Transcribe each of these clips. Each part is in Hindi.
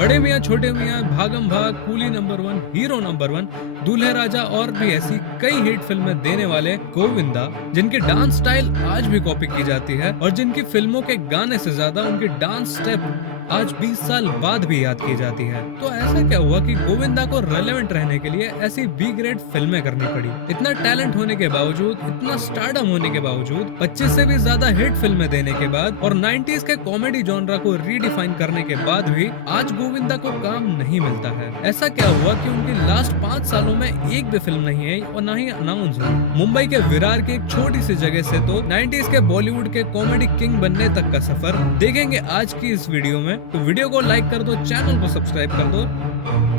बड़े मियाँ छोटे मियाँ, भागम भाग, coolie number one, hero number one, दूल्हे राजा और भी ऐसी कई हिट फिल्में देने वाले गोविंदा, जिनकी डांस स्टाइल आज भी कॉपी की जाती है और जिनकी फिल्मों के गाने से ज्यादा उनकी डांस स्टेप आज 20 साल बाद भी याद की जाती है। तो ऐसा क्या हुआ कि गोविंदा को रेलेवेंट रहने के लिए ऐसी बी ग्रेड फिल्में करनी पड़ी? इतना टैलेंट होने के बावजूद, इतना स्टारडम होने के बावजूद, 25 से भी ज्यादा हिट फिल्में देने के बाद और 90s के कॉमेडी जॉनरा को रीडिफाइन करने के बाद भी आज गोविंदा को काम नहीं मिलता है। ऐसा क्या हुआ कि उनकी लास्ट 5 सालों में एक भी फिल्म नहीं आई और ना ही अनाउंस हुई। मुंबई के विरार की एक छोटी सी जगह से तो 90s के बॉलीवुड के कॉमेडी किंग बनने तक का सफर देखेंगे आज की इस वीडियो में। तो वीडियो को लाइक कर दो, चैनल को सब्सक्राइब कर दो।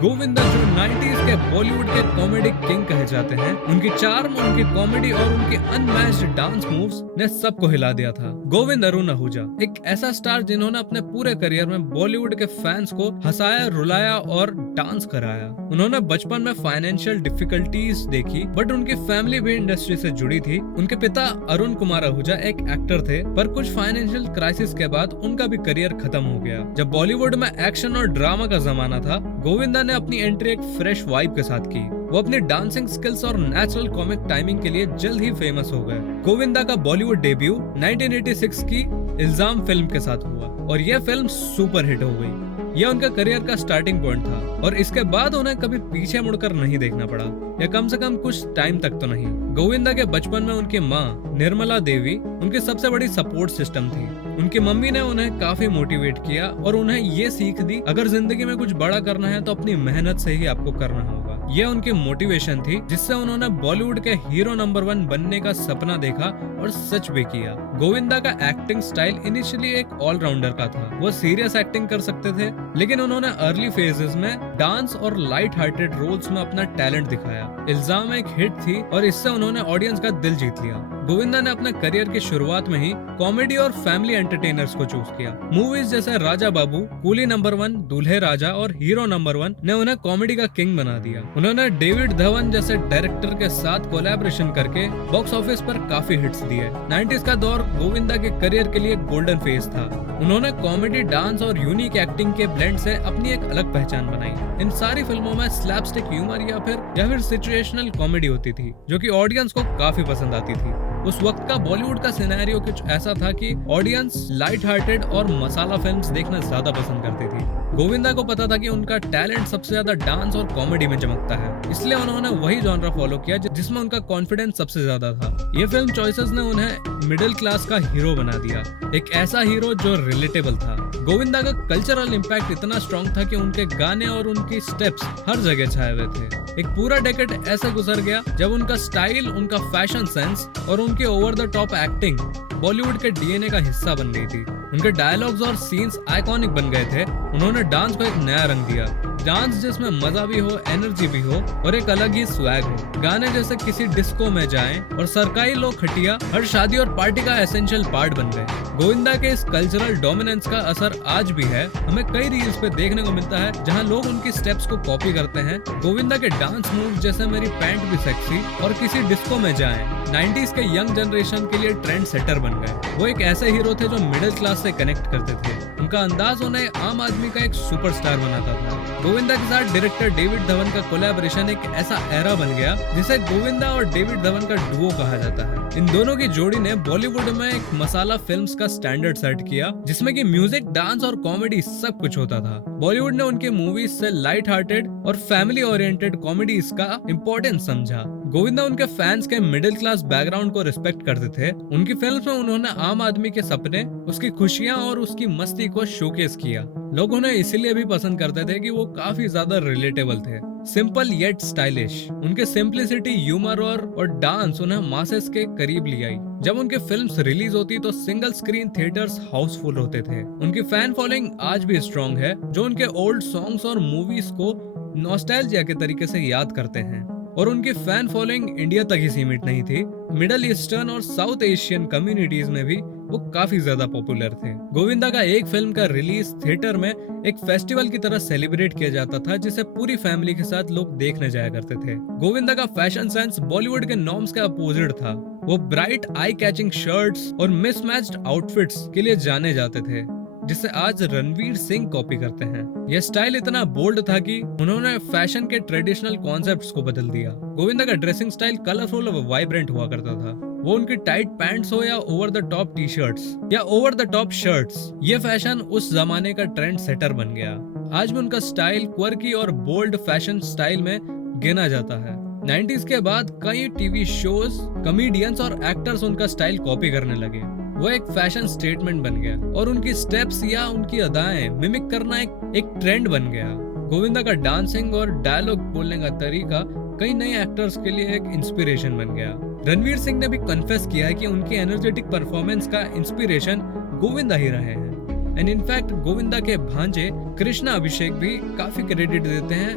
गोविंदा जो 90s के बॉलीवुड के कॉमेडी किंग कहे जाते हैं, उनकी चार्म, उनकी कॉमेडी और उनके अनमैच्ड डांस मूव्स ने सबको हिला दिया था। गोविंद अरुण आहूजा एक ऐसा स्टार जिन्होंने अपने पूरे करियर में बॉलीवुड के फैंस को हंसाया, रुलाया और डांस कराया। उन्होंने बचपन में फाइनेंशियल डिफिकल्टीज देखी, बट उनकी फैमिली भी इंडस्ट्री से जुड़ी थी। उनके पिता अरुण कुमार आहूजा एक एक्टर थे, पर कुछ फाइनेंशियल क्राइसिस के बाद उनका भी करियर खत्म हो गया। जब बॉलीवुड में एक्शन और ड्रामा का जमाना था, गोविंदा ने अपनी एंट्री एक फ्रेश वाइब के साथ की। वो अपनी डांसिंग स्किल्स और नेचुरल कॉमिक टाइमिंग के लिए जल्द ही फेमस हो गए। गोविंदा का बॉलीवुड डेब्यू 1986 की इल्जाम फिल्म के साथ हुआ और यह फिल्म सुपर हिट हो गई। यह उनका करियर का स्टार्टिंग पॉइंट था और इसके बाद उन्हें कभी पीछे मुड़कर नहीं देखना पड़ा, या कम से कम कुछ टाइम तक तो नहीं। गोविंदा के बचपन में उनकी माँ निर्मला देवी उनकी सबसे बड़ी सपोर्ट सिस्टम थी। उनकी मम्मी ने उन्हें काफी मोटिवेट किया और उन्हें ये सीख दी, अगर जिंदगी में कुछ बड़ा करना है तो अपनी मेहनत से ही आपको करना होगा। यह उनकी मोटिवेशन थी, जिससे उन्होंने बॉलीवुड के हीरो नंबर वन बनने का सपना देखा और सच भी किया। गोविंदा का एक्टिंग स्टाइल इनिशियली एक ऑलराउंडर का था। वो सीरियस एक्टिंग कर सकते थे, लेकिन उन्होंने अर्ली फेजेस में डांस और लाइट हार्टेड रोल्स में अपना टैलेंट दिखाया। इल्जाम एक हिट थी और इससे उन्होंने ऑडियंस का दिल जीत लिया। गोविंदा ने अपने करियर की शुरुआत में ही कॉमेडी और फैमिली एंटरटेनर्स को चूज किया। मूवीज जैसे Raja Babu, coolie number one, दूल्हे राजा और हीरो नंबर वन ने उन्हें कॉमेडी का किंग बना दिया। उन्होंने डेविड धवन जैसे डायरेक्टर के साथ कोलैबोरेशन करके बॉक्स ऑफिस पर काफी हिट्स दिए। 90s का दौर गोविंदा के करियर के लिए गोल्डन फेज था। उन्होंने कॉमेडी, डांस और यूनिक एक्टिंग के ब्लेंड से अपनी एक अलग पहचान बनाई। इन सारी फिल्मों में स्लैपस्टिक ह्यूमर या फिर सिचुएशनल कॉमेडी होती थी, जो कि ऑडियंस को काफी पसंद आती थी। उस वक्त का बॉलीवुड का सिनेरियो कुछ ऐसा था कि ऑडियंस लाइट हार्टेड और मसाला फिल्म्स देखना ज्यादा पसंद करती थी। गोविंदा को पता था कि उनका टैलेंट सबसे ज्यादा डांस और कॉमेडी में चमकता है, इसलिए उन्होंने वही जॉनरा फॉलो किया जिसमें उनका कॉन्फिडेंस सबसे ज्यादा था। ये फिल्म चॉइसेस ने उन्हें मिडिल क्लास का हीरो बना दिया, एक ऐसा हीरो जो रिलेटेबल था। गोविंदा का कल्चरल इम्पैक्ट इतना स्ट्रॉन्ग था कि उनके गाने और उनकी स्टेप्स हर जगह छाए हुए थे। एक पूरा डेकेड ऐसे गुजर गया जब उनका स्टाइल, उनका फैशन सेंस और उनकी over the top acting Bollywood के डीएनए का हिस्सा बन गई थी। उनके डायलॉग्स और सीन्स आइकॉनिक बन गए थे। उन्होंने डांस को एक नया रंग दिया, डांस जिसमें मजा भी हो, एनर्जी भी हो और एक अलग ही स्वैग हो। गाने जैसे किसी डिस्को में जाएं और सरकाई लो खटिया हर शादी और पार्टी का एसेंशियल पार्ट बन गए। गोविंदा के इस कल्चरल डोमिनेंस का असर आज भी है। हमें कई रील्स पे देखने को मिलता है जहां लोग उनकी स्टेप्स को कॉपी करते हैं। गोविंदा के डांस मूव जैसे मेरी पैंट भी सेक्सी और किसी डिस्को में जाएं 90s के यंग जनरेशन के लिए ट्रेंड सेटर बन गए। वो एक ऐसे हीरो थे जो मिडिल क्लास से कनेक्ट करते थे। उनका अंदाज उन्हें आम आदमी का एक सुपरस्टार बनाता था। गोविंदा के साथ डायरेक्टर डेविड धवन का कोलैबोरेशन एक ऐसा एरा बन गया जिसे गोविंदा और डेविड धवन का डुओ कहा जाता है। इन दोनों की जोड़ी ने बॉलीवुड में एक मसाला फिल्म्स का स्टैंडर्ड सेट किया, जिसमें कि म्यूजिक, डांस और कॉमेडी सब कुछ होता था। बॉलीवुड ने उनकी मूवीज से लाइट हार्टेड और फैमिली ओरिएंटेड कॉमेडीज का इम्पोर्टेंस समझा। गोविंदा उनके फैंस के मिडिल क्लास बैकग्राउंड को रिस्पेक्ट करते थे। उनकी फिल्म्स में उन्होंने आम आदमी के सपने, उसकी खुशियां और उसकी मस्ती को शोकेस किया। लोग उन्हें इसीलिए भी पसंद करते थे कि वो काफी ज्यादा रिलेटेबल थे, सिंपल येट स्टाइलिश। उनके सिंप्लिसिटी, ह्यूमर और डांस उन्हें मासेस के करीब ले आई। जब उनकी फिल्म्स रिलीज होती तो सिंगल स्क्रीन थिएटर्स हाउसफुल होते थे। उनकी फैन फॉलोइंग आज भी स्ट्रॉन्ग है, जो उनके ओल्ड सॉन्ग्स और मूवीज को नॉस्टैल्जिया के तरीके से याद करते हैं। और उनकी फैन फॉलोइंग इंडिया तक ही सीमित नहीं थी, मिडल ईस्टर्न और साउथ एशियन कम्युनिटीज में भी वो काफी ज्यादा पॉपुलर थे। गोविंदा का एक फिल्म का रिलीज थिएटर में एक फेस्टिवल की तरह सेलिब्रेट किया जाता था, जिसे पूरी फैमिली के साथ लोग देखने जाया करते थे। गोविंदा का फैशन सेंस बॉलीवुड के नॉर्म्स के अपोजिट था। वो ब्राइट आई कैचिंग शर्ट्स और मिसमैच्ड आउटफिट्स के लिए जाने जाते थे। जिसे आज रणवीर सिंह कॉपी करते हैं। यह स्टाइल इतना बोल्ड था कि उन्होंने फैशन के ट्रेडिशनल कॉन्सेप्ट्स को बदल दिया। गोविंदा का ड्रेसिंग स्टाइल कलरफुल और वाइब्रेंट हुआ करता था। वो उनकी टाइट पैंट्स हो या over the top T shirts या ओवर द टॉप शर्ट्स, ये फैशन उस जमाने का ट्रेंड सेटर बन गया। आज भी उनका स्टाइल क्वर्की और बोल्ड फैशन स्टाइल में गिना जाता है। 90s के बाद कई टीवी शोज, कॉमेडियंस और एक्टर्स उनका स्टाइल कॉपी करने लगे। वो एक फैशन स्टेटमेंट बन गया और उनकी स्टेप्स या उनकी अदाएं मिमिक करना एक ट्रेंड बन गया। गोविंदा का डांसिंग और डायलॉग बोलने का तरीका कई नए एक्टर्स के लिए एक इंस्पिरेशन बन गया। रणवीर सिंह ने भी कन्फेस किया है कि उनकी एनर्जेटिक परफॉर्मेंस का इंस्पिरेशन गोविंदा ही रहे हैं। एंड इनफैक्ट गोविंदा के भांजे कृष्णा अभिषेक भी काफी क्रेडिट देते हैं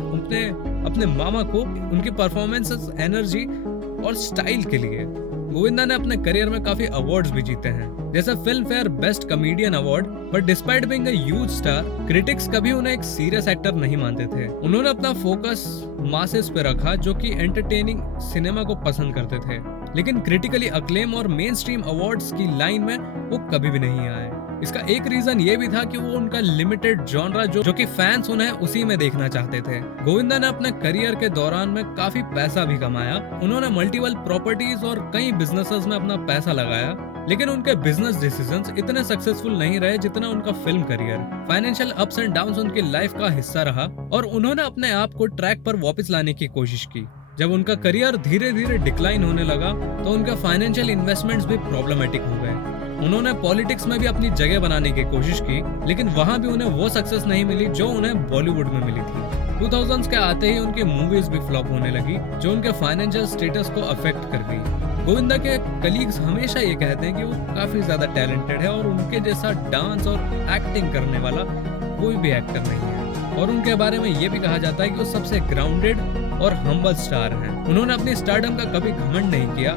अपने मामा को उनकी परफॉर्मेंस, एनर्जी और स्टाइल के लिए। गोविंदा ने अपने करियर में काफी अवार्ड्स भी जीते हैं, जैसे film fair best comedian award. But despite being a huge star, critics कभी उन्हें एक सीरियस एक्टर नहीं मानते थे। उन्होंने अपना फोकस मासेस पे रखा, जो कि एंटरटेनिंग सिनेमा को पसंद करते थे। लेकिन क्रिटिकली अक्लेम और मेन स्ट्रीम अवार्ड्स की लाइन में वो कभी भी नहीं आए। इसका एक रीजन ये भी था कि वो उनका लिमिटेड जॉनरा जो कि फैंस उन्हें उसी में देखना चाहते थे। गोविंदा ने अपने करियर के दौरान में काफी पैसा भी कमाया। उन्होंने मल्टीपल प्रॉपर्टीज और कई बिजनेसेस में अपना पैसा लगाया, लेकिन उनके बिजनेस डिसीजंस इतने सक्सेसफुल नहीं रहे जितना उनका film career. Financial ups and downs उनकी लाइफ का हिस्सा रहा और उन्होंने अपने आप को ट्रैक पर वापस लाने की कोशिश की। जब उनका करियर धीरे धीरे डिक्लाइन होने लगा तो उनके फाइनेंशियल इन्वेस्टमेंट्स भी प्रॉब्लमेटिक हो गए। उन्होंने पॉलिटिक्स में भी अपनी जगह बनाने की कोशिश की, लेकिन वहां भी उन्हें वो सक्सेस नहीं मिली जो उन्हें बॉलीवुड में मिली थी। 2000s के आते ही उनकी मूवीज भी फ्लॉप होने लगी, जो उनके फाइनेंशियल स्टेटस को अफेक्ट कर गई। गोविंदा के कलीग्स हमेशा ये कहते हैं कि वो काफी ज्यादा टैलेंटेड है और उनके जैसा डांस और एक्टिंग करने वाला कोई भी एक्टर नहीं है। और उनके बारे में ये भी कहा जाता है कि वो सबसे ग्राउंडेड और हम्बल स्टार हैं। उन्होंने अपनी स्टारडम का कभी घमंड नहीं किया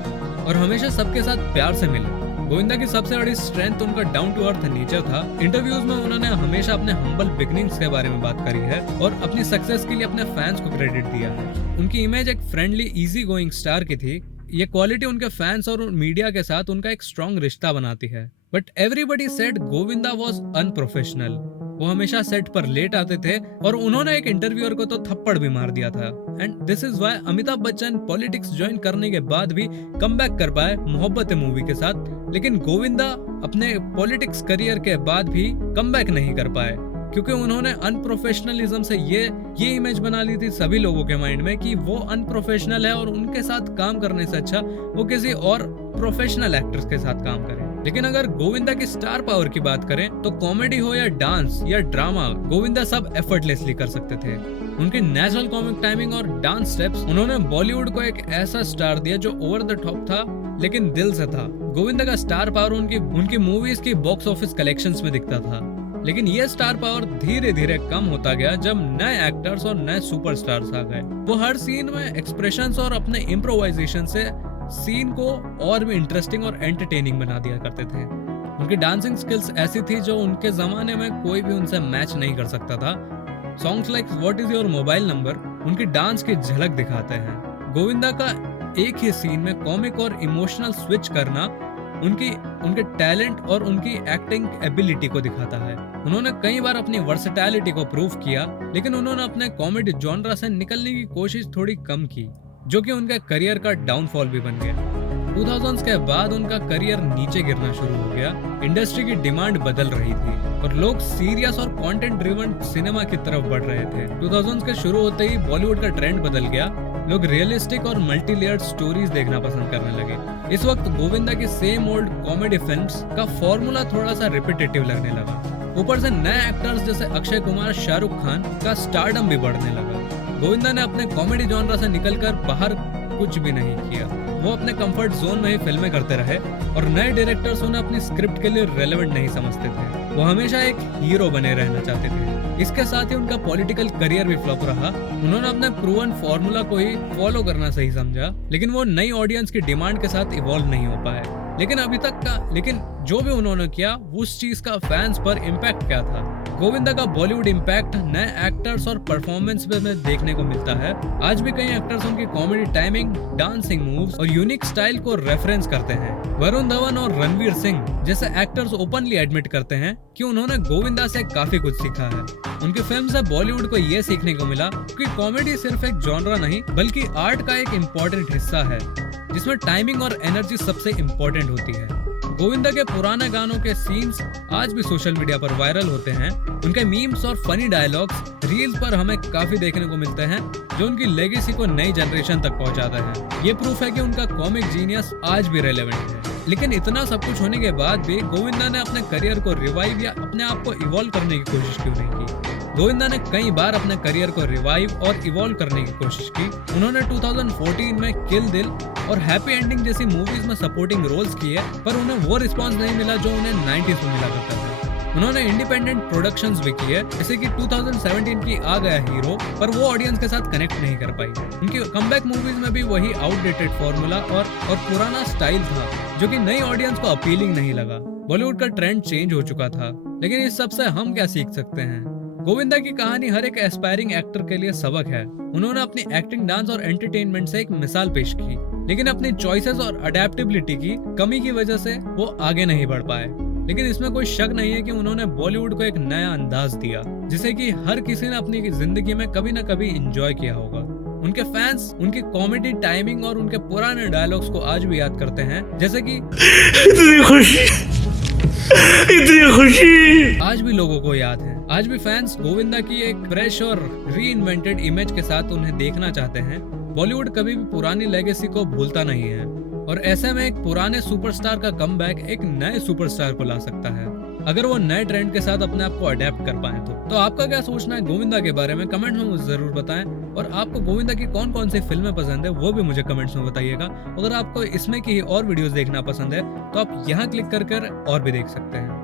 और हमेशा सबके साथ प्यार से मिले। गोविंदा की सबसे बड़ी स्ट्रेंथ उनका डाउन टू अर्थ नेचर था। इंटरव्यूज में उन्होंने हमेशा अपने हम्बल बिगिनिंग्स के बारे में बात करी है और अपनी सक्सेस के लिए अपने फैंस को क्रेडिट दिया है। उनकी इमेज एक फ्रेंडली, इजी गोइंग स्टार की थी। ये क्वालिटी उनके फैंस और मीडिया के साथ उनका एक स्ट्रॉन्ग रिश्ता बनाती है। But everybody said Govinda was unprofessional. वो हमेशा सेट पर लेट आते थे और उन्होंने एक इंटरव्यूअर को तो थप्पड़ भी मार दिया था। And this is why Amitabh Bachchan politics join करने के बाद भी कमबैक कर पाए मोहब्बत मूवी के साथ, लेकिन गोविंदा अपने पॉलिटिक्स करियर के बाद भी कमबैक नहीं कर पाए, क्योंकि उन्होंने अनप्रोफेशनलिज्म से ये इमेज बना ली थी सभी लोगों के माइंड में कि वो अनप्रोफेशनल है और उनके साथ काम करने से अच्छा वो किसी और प्रोफेशनल एक्टर्स के साथ काम करें। लेकिन अगर गोविंदा की स्टार पावर की बात करें तो कॉमेडी हो या डांस या ड्रामा, गोविंदा सब एफर्टलेसली कर सकते थे। उनकी नेचुरल कॉमिक टाइमिंग और डांस स्टेप्स उन्होंने बॉलीवुड को एक ऐसा स्टार दिया जो ओवर द टॉप था लेकिन दिल से था। गोविंदा का स्टार पावर उनकी मूवीज की बॉक्स ऑफिस कलेक्शंस में दिखता था, लेकिन ये स्टार पावर धीरे धीरे कम होता गया जब नए एक्टर्स और नए सुपरस्टार्स आ गए। वो हर सीन में एक्सप्रेशंस और अपने इम्प्रोवाइजेशन से सीन को और भी इंटरेस्टिंग और एंटरटेनिंग बना दिया करते थे। उनकी डांसिंग स्किल्स ऐसी थी जो उनके जमाने में कोई भी उनसे मैच नहीं कर सकता था। Songs like what is your mobile number उनकी डांस की झलक दिखाते हैं। गोविंदा का एक ही सीन में कॉमिक और इमोशनल स्विच करना उनके टैलेंट और उनकी एक्टिंग एबिलिटी को दिखाता है। उन्होंने कई बार अपनी वर्सेटैलिटी को प्रूव किया, लेकिन उन्होंने अपने कॉमेडी जॉनरा से निकलने की कोशिश थोड़ी कम की, जो कि उनके करियर का डाउनफॉल भी बन गया। 2000s के बाद उनका करियर नीचे गिरना शुरू हो गया। इंडस्ट्री की डिमांड बदल रही थी और लोग सीरियस और कंटेंट ड्रिवन सिनेमा की तरफ बढ़ रहे थे। 2000s के शुरू होते ही बॉलीवुड का ट्रेंड बदल गया। लोग रियलिस्टिक और मल्टी लेयर्ड स्टोरीज देखना पसंद करने लगे। इस वक्त गोविंदा की सेम ओल्ड कॉमेडी फिल्म्स का फॉर्मूला थोड़ा सा रिपीटेटिव लगने लगा। ऊपर से नए एक्टर्स जैसे अक्षय कुमार, शाहरुख खान का स्टारडम भी बढ़ने लगा। गोविंदा ने अपने कॉमेडी जॉनरा से निकलकर बाहर कुछ भी नहीं किया। वो अपने कंफर्ट जोन में ही फिल्में करते रहे और नए डायरेक्टर्स उन्हें अपनी स्क्रिप्ट के लिए रेलेवेंट नहीं समझते थे। वो हमेशा एक हीरो बने रहना चाहते थे। इसके साथ ही उनका पॉलिटिकल करियर भी फ्लॉप रहा। उन्होंने अपने प्रूवन फॉर्मूला को ही फॉलो करना सही समझा, लेकिन वो नई ऑडियंस की डिमांड के साथ इवॉल्व नहीं हो पाए। लेकिन जो भी उन्होंने किया उस चीज का फैंस पर इम्पैक्ट क्या था। गोविंदा का बॉलीवुड इम्पैक्ट नए एक्टर्स और परफॉर्मेंस में देखने को मिलता है। आज भी कई एक्टर्स उनकी कॉमेडी टाइमिंग, डांसिंग मूव्स और यूनिक स्टाइल को रेफरेंस करते हैं। वरुण धवन और रणवीर सिंह जैसे एक्टर्स ओपनली एडमिट करते हैं कि उन्होंने गोविंदा से काफी कुछ सीखा है। उनकी फिल्म से बॉलीवुड को ये सीखने को मिला कि कॉमेडी सिर्फ एक जॉनरा नहीं बल्कि आर्ट का एक इम्पोर्टेंट हिस्सा है, जिसमें टाइमिंग और एनर्जी सबसे इम्पोर्टेंट होती है। गोविंदा के पुराने गानों के सीन्स आज भी सोशल मीडिया पर वायरल होते हैं। उनके मीम्स और फनी डायलॉग्स रील्स पर हमें काफी देखने को मिलते हैं, जो उनकी लेगेसी को नई जनरेशन तक पहुंचाता है। ये प्रूफ है कि उनका कॉमिक जीनियस आज भी रेलेवेंट है। लेकिन इतना सब कुछ होने के बाद भी गोविंदा ने अपने करियर को रिवाइव या अपने आप को इवॉल्व करने की कोशिश क्यों नहीं की? गोविंदा ने कई बार अपने करियर को रिवाइव और इवॉल्व करने की कोशिश की। उन्होंने 2014 में किल दिल और हैप्पी एंडिंग जैसी मूवीज में सपोर्टिंग रोल्स किए, पर उन्हें वो रिस्पांस नहीं मिला जो उन्हें 90s में मिला करता था। उन्होंने इंडिपेंडेंट प्रोडक्शंस भी किए, जैसे कि 2017 की आ गया हीरो, पर वो ऑडियंस के साथ कनेक्ट नहीं कर पाई। उनकी कमबैक मूवीज में भी वही आउटडेटेड फॉर्मूला और पुराना स्टाइल था, जो कि नई ऑडियंस को अपीलिंग नहीं लगा। बॉलीवुड का ट्रेंड चेंज हो चुका था, लेकिन इस सब से हम क्या सीख सकते हैं? गोविंदा की कहानी हर एक एस्पायरिंग एक्टर के लिए सबक है। उन्होंने अपनी एक्टिंग, डांस और एंटरटेनमेंट से एक मिसाल पेश की, लेकिन अपनी चॉइसेस और अडेप्टेबिलिटी की कमी की वजह से वो आगे नहीं बढ़ पाए। लेकिन इसमें कोई शक नहीं है कि उन्होंने बॉलीवुड को एक नया अंदाज दिया, जिसे कि हर किसी ने अपनी जिंदगी में कभी न कभी एंजॉय किया होगा। उनके फैंस उनकी कॉमेडी टाइमिंग और उनके पुराने डायलॉग्स को आज भी याद करते हैं, जैसे कि इतनी खुशी आज भी लोगों को याद है। आज भी फैंस गोविंदा की एक फ्रेश और रीइन्वेंटेड इमेज के साथ उन्हें देखना चाहते हैं। बॉलीवुड कभी भी पुरानी लेगेसी को भूलता नहीं है, और ऐसे में एक पुराने सुपरस्टार का कमबैक एक नए सुपरस्टार को ला सकता है, अगर वो नए ट्रेंड के साथ अपने आप को अडेप्ट कर पाए तो आपका क्या सोचना है गोविंदा के बारे में? कमेंट में मुझे जरूर बताएं, और आपको गोविंदा की कौन कौन सी फिल्में पसंद है वो भी मुझे कमेंट्स में बताइएगा। अगर आपको इसमें की और वीडियोस देखना पसंद है तो आप यहाँ क्लिक कर और भी देख सकते हैं।